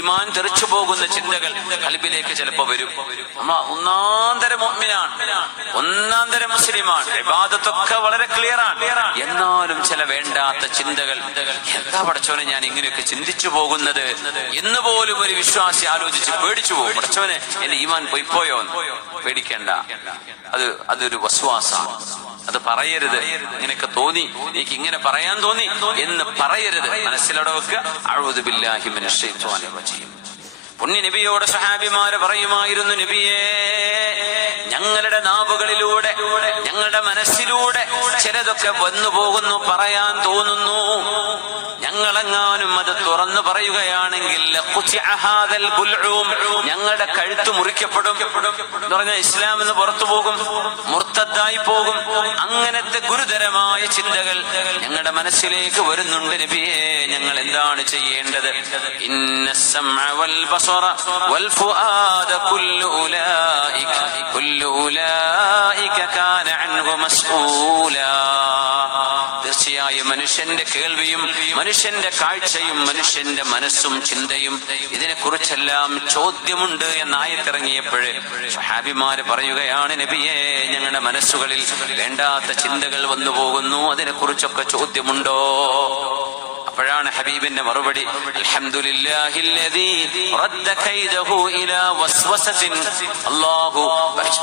ഈമാൻ തെറിച്ചു പോകുന്ന ചിന്തകൾ കൽബിലേക്ക് ചിലപ്പോ വരും. നമ്മ ഒന്നാന്തര മുഅ്മിനാണ്. ഒന്നാന്തര മുസ്ലിമാണ്. വിവാദത്തൊക്കെ വളരെ ക്ലിയർ ആണ് എന്നാലും ചില വേണ്ടാത്ത ചിന്തകൾ എന്താ പടച്ചോനെ ഞാൻ ഇങ്ങനെയൊക്കെ ചിന്തിച്ചു പോകുന്നത്? എന്ന് പോലും ഒരു വിശ്വാസി ആലോചിച്ച് പേടിച്ചു പോകും. പടച്ചോനെ എന്റെ ഈമാൻ പോയിപ്പോയോ. പേടിക്കേണ്ട. അത് അതൊരു വസ്വാസാണ്. അത് പറയരുത്. ഇങ്ങനെയൊക്കെ തോന്നി? എനിക്ക് ഇങ്ങനെ പറയാൻ തോന്നി? എന്ന് പറയരുത്. മനസ്സിലവിടെ വെക്കുക പുണ്യ നബിയോട് സഹാബിമാര് പറയുമായിരുന്നു നബിയേ ഞങ്ങളുടെ നാവുകളിലൂടെ ഞങ്ങളുടെ മനസ്സിലൂടെ ചിലതൊക്കെ വന്നു പോകുന്നു പറയാൻ തോന്നുന്നു. പറയുകയാണെങ്കിൽ ഞങ്ങളുടെ കഴുത്ത് മുറിക്കപ്പെടും. എന്ന് പറഞ്ഞ ഇസ്ലാം എന്ന് പുറത്തു പോകും മുർത്തദ്ദായി പോകും. അങ്ങനത്തെ ഗുരുതരമായ ചിന്തകൾ ഞങ്ങളുടെ മനസ്സിലേക്ക് വരുന്നുണ്ട് നബിയെ. ഞങ്ങൾ എന്താണ് ചെയ്യേണ്ടത്? ഇന്ന തീർച്ചയായും മനുഷ്യന്റെ കേൾവിയും മനുഷ്യന്റെ കാഴ്ചയും മനുഷ്യന്റെ മനസ്സും ചിന്തയും ഇതിനെ കുറിച്ചെല്ലാം ചോദ്യമുണ്ട് എന്നായത്തിറങ്ങിയപ്പോഴേ ഹാബിമാര് പറയുകയാണ് നബിയെ ഞങ്ങളുടെ മനസ്സുകളിൽ വേണ്ടാത്ത ചിന്തകൾ വന്നു പോകുന്നു അതിനെക്കുറിച്ചൊക്കെ ചോദ്യമുണ്ടോ? അപ്പോഴാണ് ഹബീബിന്റെ മറുപടി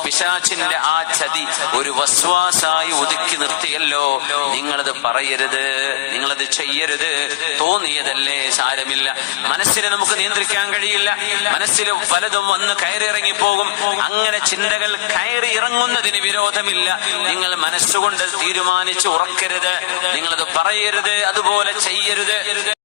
പിശാചിന്റെ ആ ചതി ഒരു വസ്വാസായി ഒതുക്കി നിർത്തിയല്ലോ. നിങ്ങളത് പറയരുത് നിങ്ങളത് ചെയ്യരുത്. തോന്നിയതല്ലേ സാരമില്ല. മനസ്സിനെ നമുക്ക് നിയന്ത്രിക്കാൻ കഴിയില്ല. മനസ്സിൽ പലതും വന്ന് കയറിയിറങ്ങി പോകും അങ്ങനെ ചിന്തകൾ കയറി ഇറങ്ങുന്നതിന് വിരോധമില്ല. നിങ്ങൾ മനസ്സുകൊണ്ട് തീരുമാനിച്ച് ഉറക്കരുത്. നിങ്ങളത് പറയരുത് അതുപോലെ ചെയ്യരുത്. やだ